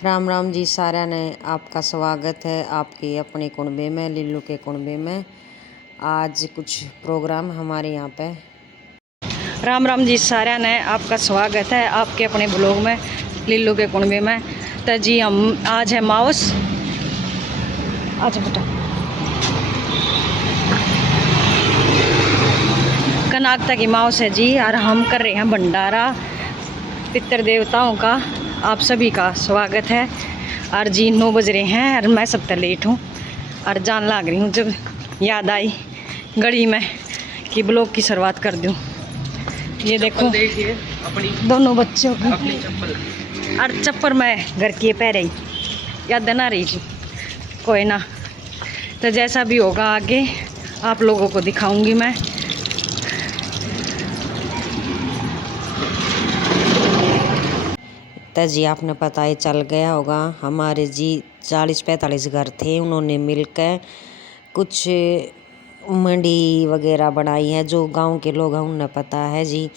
राम राम जी सारा ने आपका स्वागत है आपके अपने कुनबे में, लिल्लू के कुनबे में। आज कुछ प्रोग्राम हमारे यहाँ पे। राम राम जी सारा ने आपका स्वागत है आपके अपने ब्लॉग में, लिल्लू के कुनबे में। तो जी हम आज है माउस। अच्छा बेटा, कनाकता की माउस है जी, और हम कर रहे हैं भंडारा पितृ देवताओं का। आप सभी का स्वागत है। और जी 9 बज रहे हैं और मैं सब लेट हूँ और जान लाग रही हूँ। जब याद आई घड़ी में कि ब्लॉग की शुरुआत कर दूँ। ये देखो अपनी दोनों बच्चों की अपनी चप्पल, और चप्पल मैं घर की पह रही याद ना रही थी। कोई ना, तो जैसा भी होगा आगे आप लोगों को दिखाऊंगी मैं। तो जी आपने पता ही चल गया होगा, हमारे जी 40-45 घर थे, उन्होंने मिलकर कुछ मंडी वगैरह बनाई है। जो गांव के लोग हैं उन्हें पता है जी,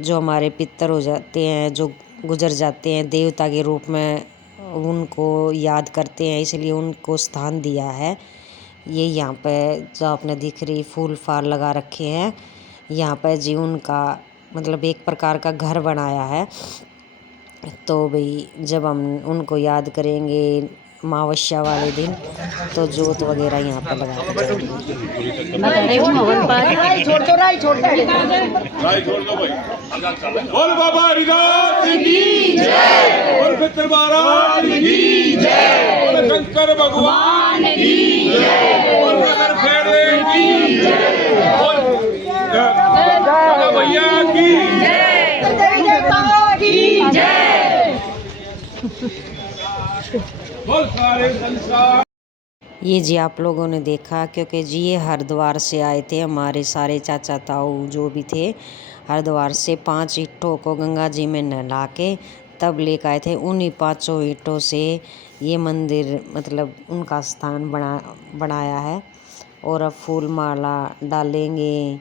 जो हमारे पितर हो जाते हैं, जो गुजर जाते हैं, देवता के रूप में उनको याद करते हैं, इसलिए उनको स्थान दिया है। ये यहाँ पे जो आपने दिख रही फूल फाल लगा रखे हैं, यहाँ पे जी उनका मतलब एक प्रकार का घर बनाया है। तो भाई जब हम उनको याद करेंगे अमावस्या वाले दिन, तो जोत वगैरह यहाँ पर लगाते जाएंगे। बोल बाबा हरिदास की जय, बोल पितर महाराज की जय, बोल शंकर भगवान की जय, बोल नगर फेड़े की जय, बोल भैया की जय, बोल सारे संसार। ये जी आप लोगों ने देखा, क्योंकि जी ये हरिद्वार से आए थे, हमारे सारे चाचा ताऊ जो भी थे हरिद्वार से 5 ईंटों को गंगा जी में नहला के तब लेकर आए थे। उन्हीं 5 ईंटों से ये मंदिर मतलब उनका स्थान बनाया है। और अब फूल माला डालेंगे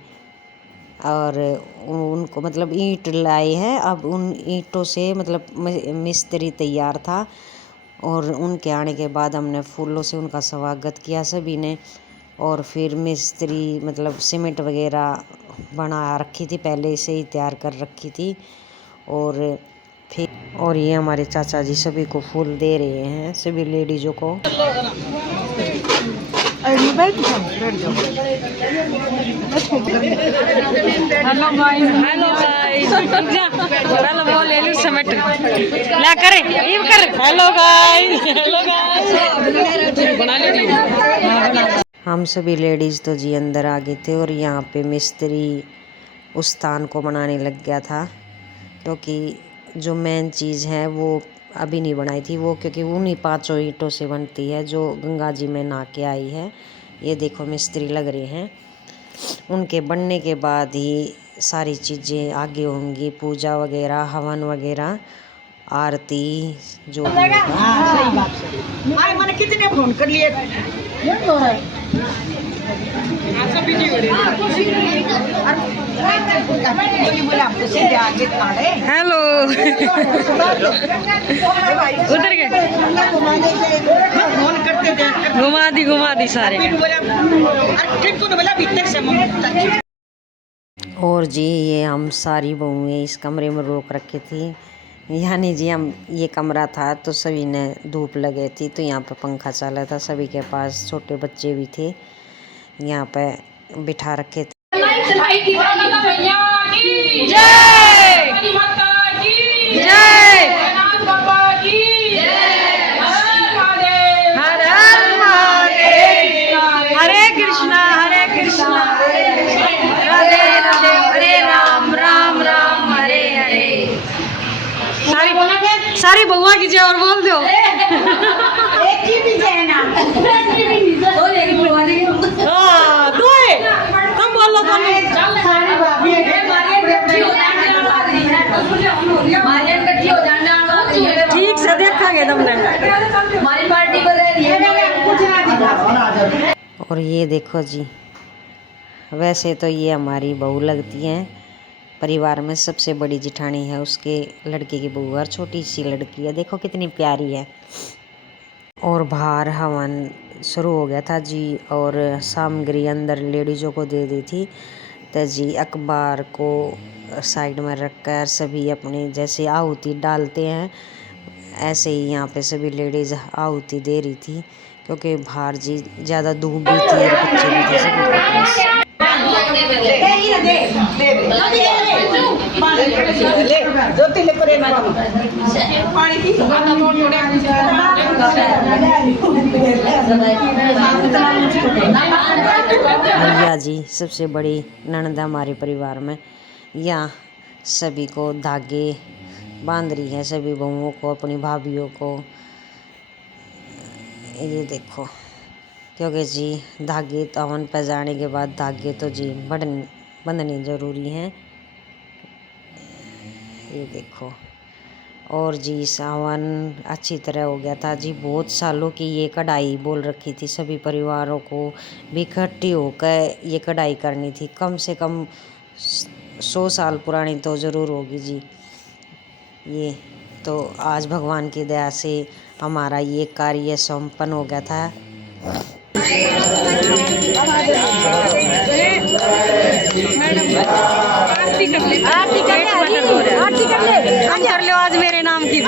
और उनको मतलब ईंट लाए हैं। अब उन ईंटों से मतलब मिस्त्री तैयार था, और उनके आने के बाद हमने फूलों से उनका स्वागत किया सभी ने। और फिर मिस्त्री मतलब सीमेंट वगैरह बना रखी थी, पहले से ही तैयार कर रखी थी। और ये हमारे चाचा जी सभी को फूल दे रहे हैं, सभी लेडीजों को। हेलो गाइस, हेलो बोल ले लो समेट ला करे ये कर। हेलो गाइस, हेलो गाइस बना ले। हम सभी लेडीज़ तो जी अंदर आ गए थे, और यहाँ पे मिस्त्री उस स्थान को बनाने लग गया था, क्योंकि जो मेन चीज़ है वो अभी नहीं बनाई थी वो, क्योंकि उन्हीं 5 ईंटों से बनती है जो गंगा जी में नहा के आई है। ये देखो मिस्त्री लग रहे हैं। उनके बनने के बाद ही सारी चीज़ें आगे होंगी, पूजा वगैरह, हवन वगैरह, आरती जो भी होगा। मैंने कितने फोन कर लिए हेलो उधर गए घुमा दी सारे। और जी ये हम सारी बहुएं इस कमरे में रोक रखी थी, यानी जी हम ये कमरा था तो सभी ने धूप लगे थी, तो यहाँ पे पंखा चला था, सभी के पास छोटे बच्चे भी थे, यहाँ पे बिठा रखे थे। हरे कृष्णा राधे राधे, हरे राम राम राम हरे हरे। सारी बहुआ की जय और बोल दो। एक की भी जय ना तुम बोलो तो ठीक से देखेंगे तुमने हमारी पार्टी को। और ये देखो जी, वैसे तो ये हमारी बहू लगती हैं, परिवार में सबसे बड़ी जिठानी है, उसके लड़के की बहू और छोटी सी लड़की है, देखो कितनी प्यारी है। और बाहर हवन शुरू हो गया था जी, और सामग्री अंदर लेडीज़ों को दे दी थी। तो जी अखबार को साइड में रखकर सभी अपनी जैसे आहुति डालते हैं, ऐसे ही यहाँ पे सभी लेडीज़ आहुति दे रही थी, क्योंकि बाहर जी ज़्यादा धूप भी थी और बच्चे भी थे सभी के पास। भैया जी सबसे बड़ी ननद हमारे परिवार में, यहाँ सभी को धागे बांध रही है, सभी बहुओं को, अपनी भाभीयों को। ये देखो, क्योंकि जी धागे तो हवन पर जाने के बाद धागे तो जी बंधने ज़रूरी हैं। ये देखो, और जी सावन अच्छी तरह हो गया था जी। बहुत सालों की ये कढ़ाई बोल रखी थी, सभी परिवारों को भी इकट्ठी होकर ये कढ़ाई करनी थी। कम से कम 100 साल पुरानी तो ज़रूर होगी जी। ये तो आज भगवान की दया से हमारा ये कार्य संपन्न हो गया था। कर लो आज मेरे नाम की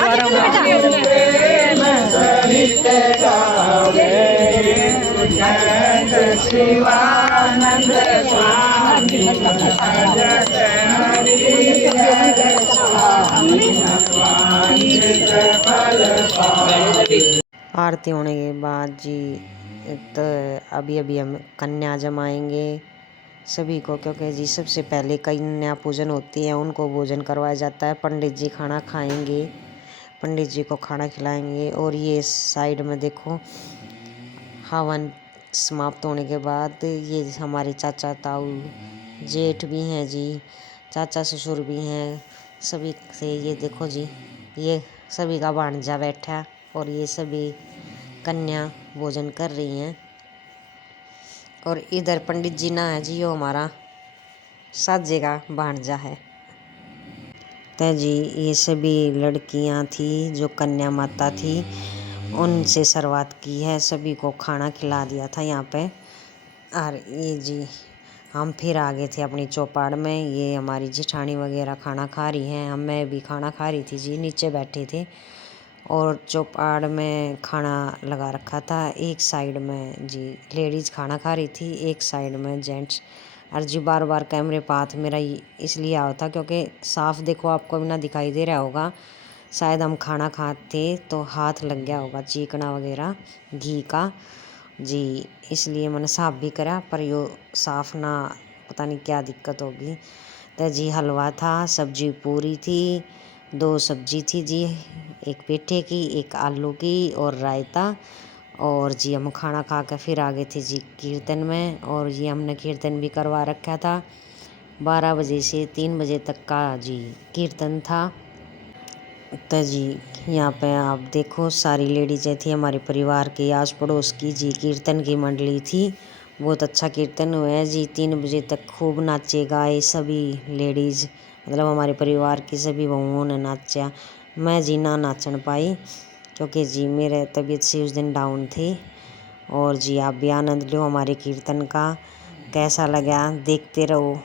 आरती होने के बाद जी तो अभी हम कन्या जमाएंगे सभी को, क्योंकि जी सबसे पहले कन्या पूजन होती है, उनको भोजन करवाया जाता है। पंडित जी खाना खाएंगे, पंडित जी को खाना खिलाएंगे। और ये साइड में देखो, हवन समाप्त होने के बाद ये हमारे चाचा ताऊ जेठ भी हैं जी, चाचा ससुर भी हैं सभी से। ये देखो जी, ये सभी का भांजा बैठा और ये सभी कन्या भोजन कर रही हैं। और इधर पंडित जी ना है जी, वो हमारा साजे का भांजा है। तो जी ये सभी लड़कियां थी जो कन्या माता थी, उनसे शुरुआत की है, सभी को खाना खिला दिया था यहाँ पे। और ये जी हम फिर आ गए थे अपनी चौपाड़ में। ये हमारी जेठानी वगैरह खाना खा रही हैं, मैं भी खाना खा रही थी जी, नीचे बैठे थे। और चौपाड़ में खाना लगा रखा था, एक साइड में जी लेडीज़ खाना खा रही थी, एक साइड में जेंट्स। और जी बार बार कैमरे पे हाथ मेरा इसलिए आया था क्योंकि साफ देखो आपको भी ना दिखाई दे रहा होगा, शायद हम खाना खाते तो हाथ लग गया होगा चीकना वगैरह घी का जी, इसलिए मैंने साफ भी करा, पर यो साफ ना पता नहीं क्या दिक्कत होगी। तो जी हलवा था, सब्जी पूरी थी, 2 सब्जी थी जी, एक पेठे की, एक आलू की और रायता। और जी हम खाना खा कर फिर आ गए थे जी कीर्तन में। और ये हमने कीर्तन भी करवा रखा था, 12 बजे से 3 बजे तक का जी कीर्तन था। तो जी यहाँ पे आप देखो सारी लेडीज़ें थी हमारे परिवार के, आस पड़ोस की जी कीर्तन की मंडली थी। बहुत अच्छा कीर्तन हुआ है जी, 3 बजे तक खूब नाचे गाए सभी लेडीज़, मतलब हमारे परिवार की सभी बहुओं ने नाचा। मैं जी ना नाचन पाई क्योंकि जी मेरे तबीयत से उस दिन डाउन थी। और जी आप भी आनंद लो हमारे कीर्तन का, कैसा लगा देखते रहो।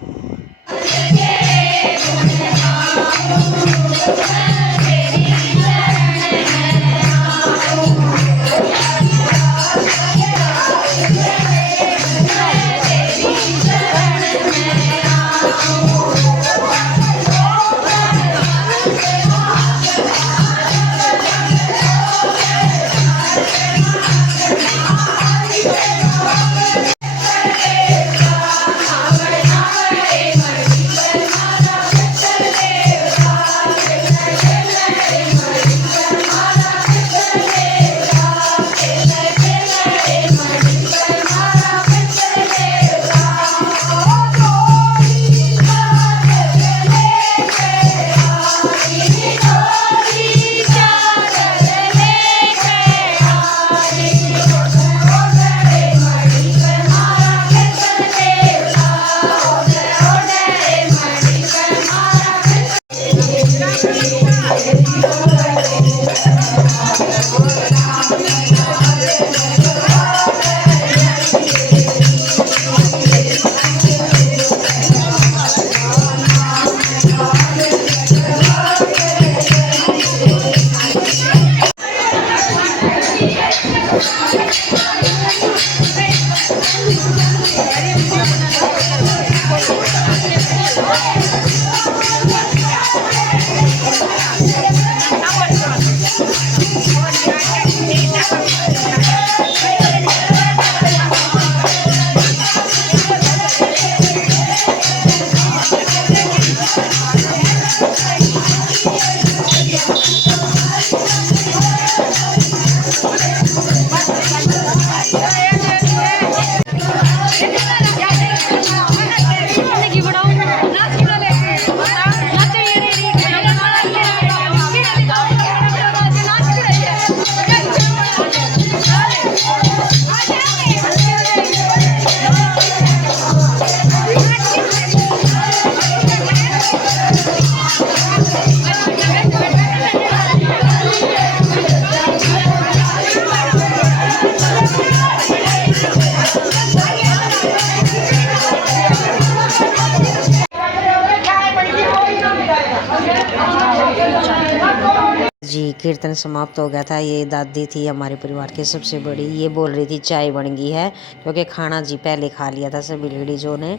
जी कीर्तन समाप्त हो गया था। ये दादी थी हमारे परिवार की सबसे बड़ी, ये बोल रही थी चाय बन गई है, क्योंकि खाना जी पहले खा लिया था सभी लेडीज़ों ने।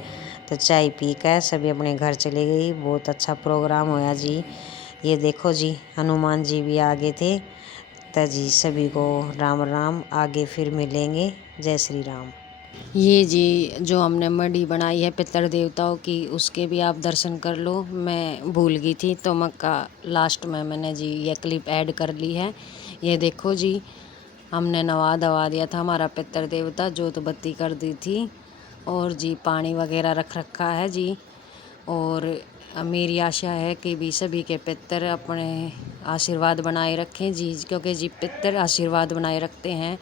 तो चाय पी कर सभी अपने घर चले गई। बहुत अच्छा प्रोग्राम होया जी। ये देखो जी हनुमान जी भी आगे थे। तो जी सभी को राम राम, आगे फिर मिलेंगे। जय श्री राम। ये जी जो हमने मढ़ी बनाई है पितर देवताओं की, उसके भी आप दर्शन कर लो। मैं भूल गई थी तो मक्का लास्ट में मैंने जी ये क्लिप ऐड कर ली है। ये देखो जी हमने नवा दवा दिया था हमारा पितर देवता, जोत बत्ती कर दी थी और जी पानी वगैरह रख रखा है जी। और मेरी आशा है कि भी सभी के पितर अपने आशीर्वाद बनाए रखें जी, क्योंकि जी पितर आशीर्वाद बनाए रखते हैं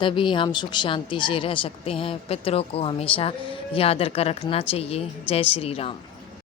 तभी हम सुख शांति से रह सकते हैं। पितरों को हमेशा याद कर रखना चाहिए। जय श्री राम।